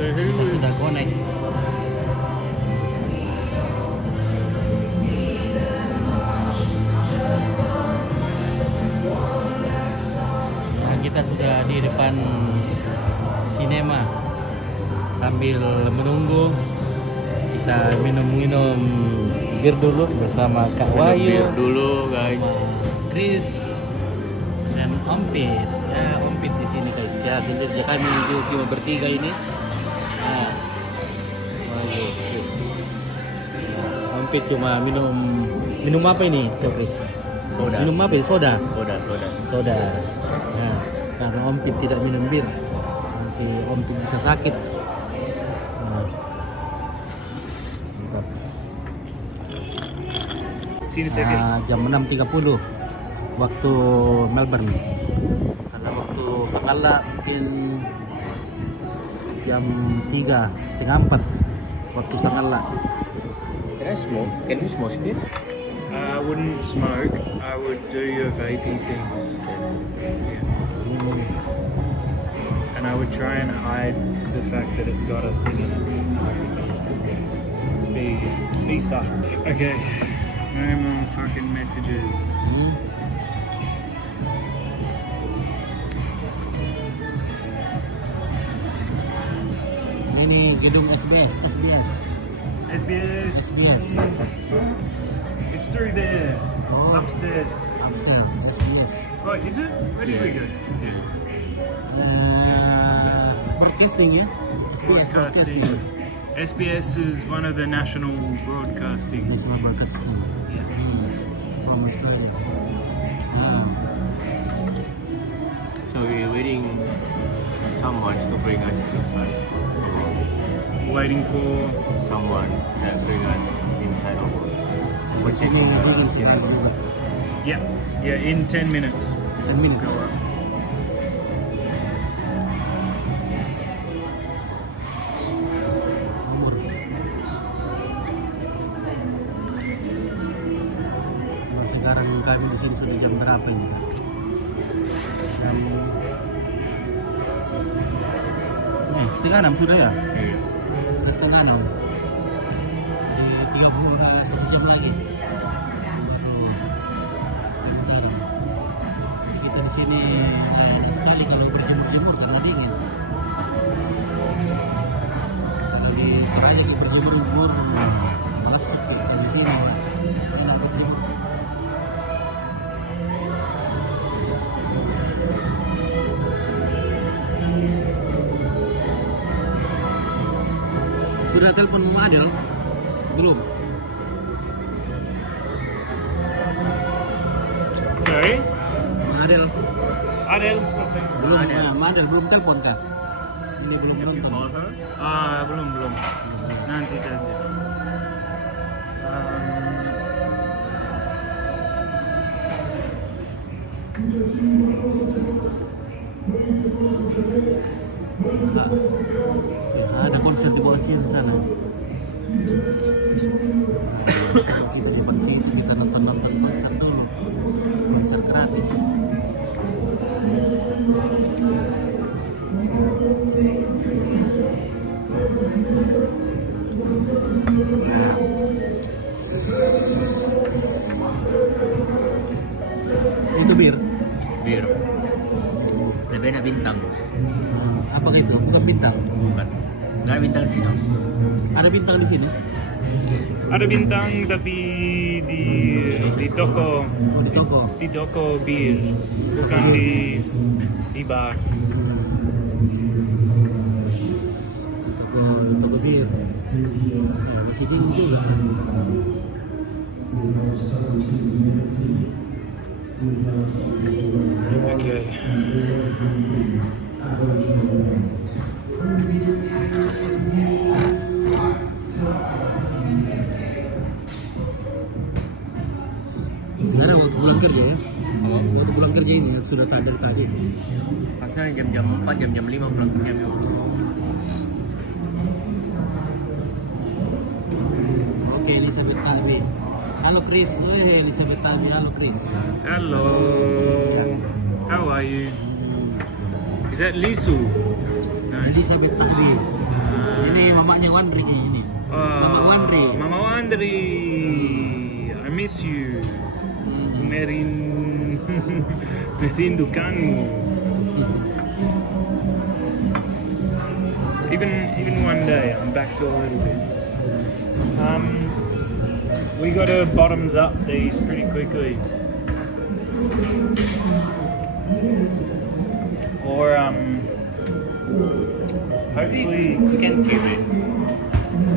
So who Kita was... sudah connect. Nah, kita sudah di depan sinema. Sambil menunggu, kita minum-minum bir dulu bersama Kak Minum Wahyu, bir dulu guys. Chris, dan Ompit. Ya, Ompit di sini guys. Ya, sendiri kami cuma bertiga ini. Nah, Wahyu, Chris. Nah, Ompit cuma minum apa ini, Tuh, Chris? Soda. Minum apa ini? Soda. Soda. Nah, karena Ompit tidak minum bir, nanti Ompit bisa sakit. Nah, mantap. Sini second. Jam 6.30 waktu Melbourne. Karena waktu Sakala mungkin jam 3:30 waktu Sakala. Can I smoke? Can you smoke here? I wouldn't smoke. I would do your vaping things. And I would try and hide the fact that it's got a thing in it. Be subtle. Okay. No more fucking messages. Ini gedung SBS. SBS. It's through there. Oh. Upstairs. Upstairs, SBS. Oh, is it? Where did we go? Yeah. Broadcasting ya? SBS Broadcasting. SBS is one of the national broadcasting. National Broadcasting. From Australia. So we're waiting someone to bring us inside. Waiting for... Someone that bring us inside of for Checking checking the the cinema. Yeah, in 10 minutes. 10 minutes. Go up. Nah, sekarang kami di sini sudah jam berapa ini? Setengah 6 sudah ya? Setengah 6. Jadi 1 jam lagi. Kita di sini enak sekali kalau berjemur-jemur karena dingin. Kalau di Toraja kita berjemur-jemur, malas di sini enak berjemur. Sudah telepon Mama Adel? Belum? Sorry? Mama Adel? Adel? Belum, Mama Adel belum telepon kan? Ini belum nonton. Belum. Nanti saja. Enggak. Ya, ada konser di bawah sini sana. Kita di depan situ kita nonton konser dulu. Konser gratis. Itu bir. Lebih enak bintang. Apa itu? Bukan bintang. Bukan. Nggak ada bintang sih, no? Ada bintang di sini. Ada bintang tapi di toko. Oh, di toko. Di toko bir, bukan di bar. Di toko bir. Ya, masih dingin juga. Okay. Sekarang waktu pulang kerja ya? Waktu pulang kerja ini sudah dari tadi. Pasnya jam-jam 4, jam-jam 5 pulang kerja. Oke, Elizabeth Talbi. Halo Chris. Elizabeth Talbi. Halo Chris. Hello. How are you? Is that Lisu? No. Elizabeth Talbi. Ini mamanya Wandri ini. Mama Wandri. Mama Wandri. I miss you. Merindukanmu. Even one day, I'm back to a little bit. We got to bottoms up these pretty quickly. Or hopefully We can keep it.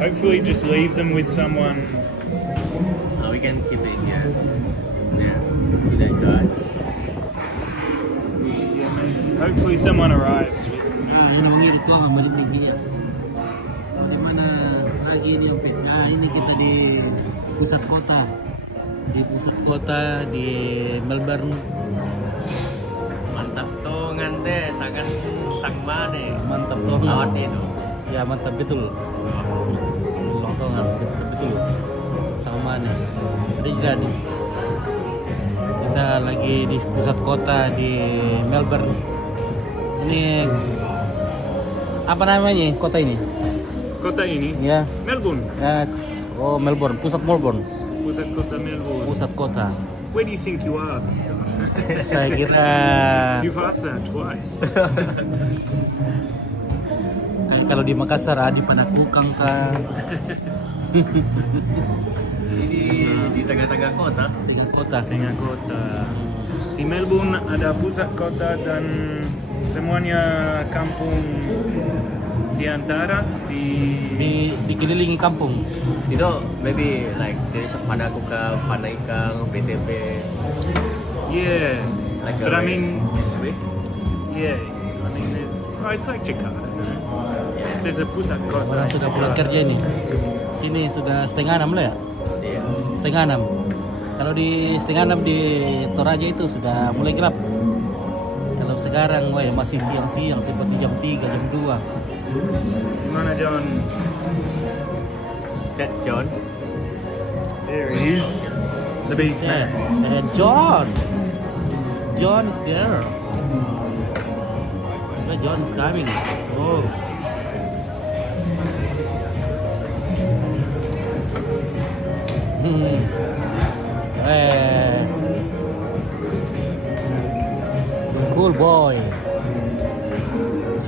hopefully just leave them with someone. We can keep it here. Yeah. With that guy. Yeah, maybe. Hopefully someone arrives with them. Ini mengirit ko ang marinig niya. Di mana lagi ini yang pet. Nah, ini kita di pusat kota. Di pusat kota di Melbourne. Mantap tuh ngante, sangat sangma nih. Mantap tuh. Lawat itu. Ya mantap betul. Longtongan betul. Sama nih. Ada jadi. Kita lagi di pusat kota di Melbourne. Ini apa namanya kota ini? Kota ini, Ya. Melbourne. Oh Melbourne, pusat Melbourne, Pusat kota Melbourne. pusat kota. Where do you think you are? Saya kira You've asked that twice. kayak kalau di Makassar di Panakukang kah? Ini di tengah-tengah kota. Tiga kota. Tengah kota. Di Melbourne ada pusat kota dan semuanya kampung di antara Dikelilingi kampung. Itu maybe like dari Panakukang, Panaikang, PTP. Yeah. Like But I way mean, this way. yeah. I mean, it's like Jakarta. No? There's a pusat kota. Orang sudah pulang kerja ini. Sini sudah 5:30 lah ya? Iya. 5:30. Kalau di 5:30 di Toraja itu sudah mulai gelap. Kalau sekarang masih siang-siang seperti jam 3, jam 2. Mana John? That's John. There he is. The big Yeah. man. And John is there. So John is coming. Oh. Cool boy.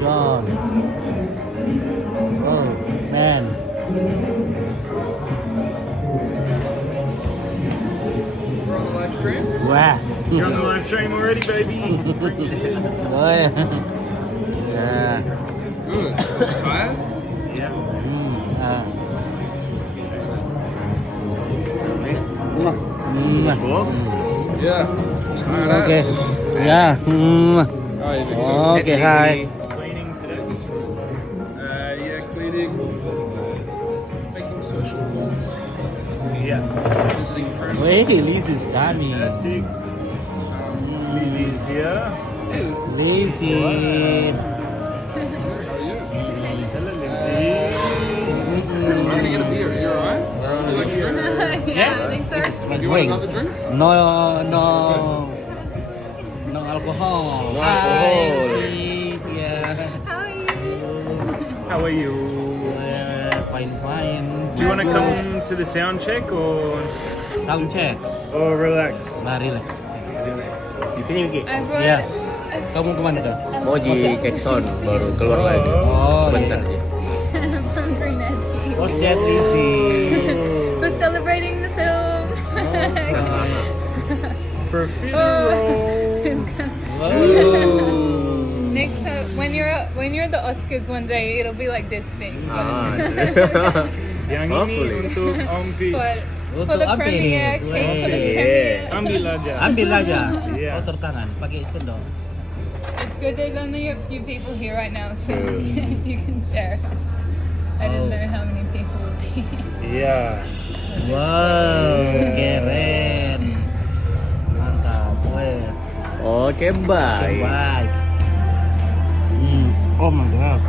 John. Oh man. Wah. You're on the live stream already, baby. Oh yeah. Yeah. Tired? Yeah. Yeah. Okay. Yeah. Okay. Hi. Cleaning today. Yeah, cleaning, making social calls, Yeah. visiting friends. Wait, Liz is coming. Fantastic. Lizzie's here. Lizzie. How are you? Hello, Lizzie. I'm gonna get a beer. Are you alright? Would you like a drink? Yeah, I think so. Do you want another drink? No alcohol. No alcohol. Hi, Lizzie. Yeah. How are you? How are you? Fine. Do you want to come to the sound check or Sound check. relax? Nah, relax. Di sini Vicky. I brought Yeah. a Kamu kemana tuh? Mau di cek sound baru keluar lagi. Oh, Sebentar iya. ya. from Greenwich. What's that, Lizzie? For celebrating the film. For a few Oh. rolls. Oh. Next time, when you're at the Oscars one day, it'll be like this big. Ah, Yang Hopefully. ini untuk Ompi. But for Untuk the ambil. premiere, cake for the Weh. premiere. Ambil aja. Ambil aja. Iya. Kotor tangan, pakai sendok. It's good. There's only a few people here right now, so you can share. I didn't know how many people would be. Iya. Wow, keren. Mantap, weh. Oke, bye. Baik. Oh my god.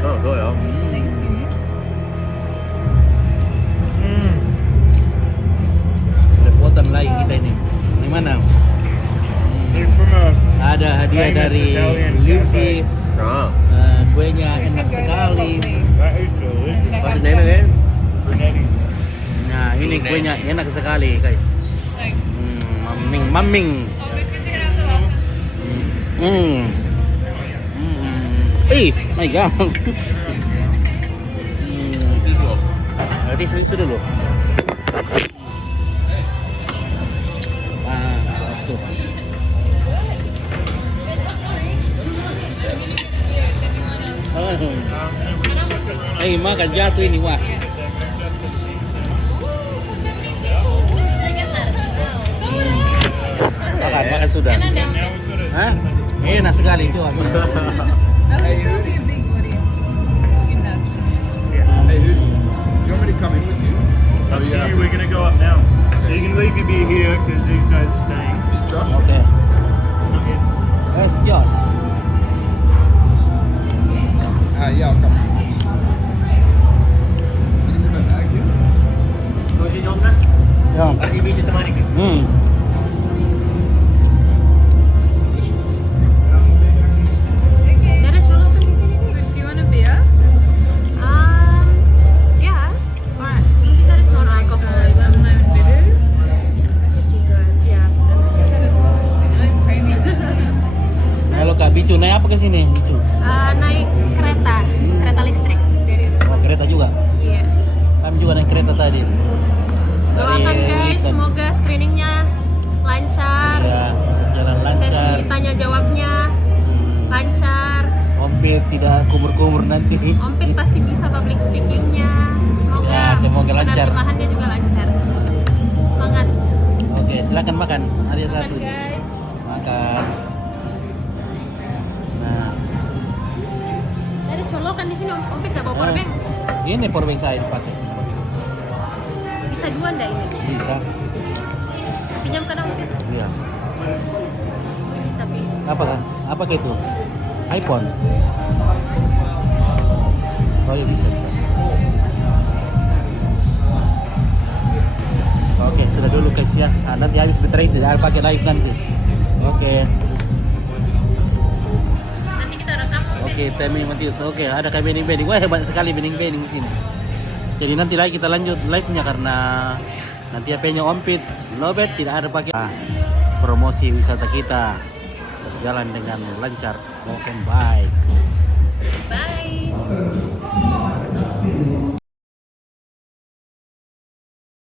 Oh, go ya. Thank you. Repotan lagi kita ini. Di mana? Ini from a Ada hadiah famous dari Italian Lucy. Oh. Kuenya We enak should go there sekali. probably. That is delicious. What's the name again? Brunetti. Nah, ini kuenya enak sekali, guys. Like, Maming. My God. Tisu dulu. Satu. Makan jatuh ini, wah. Makan sudah. Hah? Enak sekali itu. that would still be a big audience. In that. Hey, who do you want me to come in with you? Up to you, we're going to go up now. You can leave your beer here because these guys are staying. Is Josh? Oke. Not yet. Let's Josh. Yeah, I'll come. Can you move my bag here? Ya. Delicious. Ada Cholo kan di sini? Do you want a beer? Yeah. Or something that is non-alcohol. Lemon bitters. Yeah. Nice creamy. Halo Kak Bicu, naik apa ke sini? Bicu. Naik kereta listrik. Kereta juga. Iya. Kami juga naik kereta tadi. Doakan guys, Wellington. semoga screeningnya lancar. Ya, jalan lancar. Sesi tanya jawabnya lancar. Ompit tidak kumur-kumur nanti. Ompit pasti bisa public speakingnya. Semoga, Ya, semoga lancar. penerjemahannya juga lancar. Semangat. Oke, silakan makan. Ada Makan satu. guys. Makan. Nah, Ada colokan di sini. Ompit gak bawa Ah. powerbank? ini powerbank saya dipakai. Bisa dua ndak ini? Bisa. Pinjamkan Ompit. Iya. Tapi Apa kan? Apa ke itu? iPhone. Oh ya bisa. Oke, sudah dulu guys ya. Nanti habis baterai tidak pakai live nanti. Oke. nanti kita rekam Ompit. Oke, timing Matius. Oke, ada kayak bening-bening. Wah, hebat sekali bening-bening di sini. Jadi nanti lagi kita lanjut live-nya karena nanti HP-nya Ompit, lobet tidak ada pakai. Promosi wisata kita berjalan dengan lancar. Oke, bye. Bye.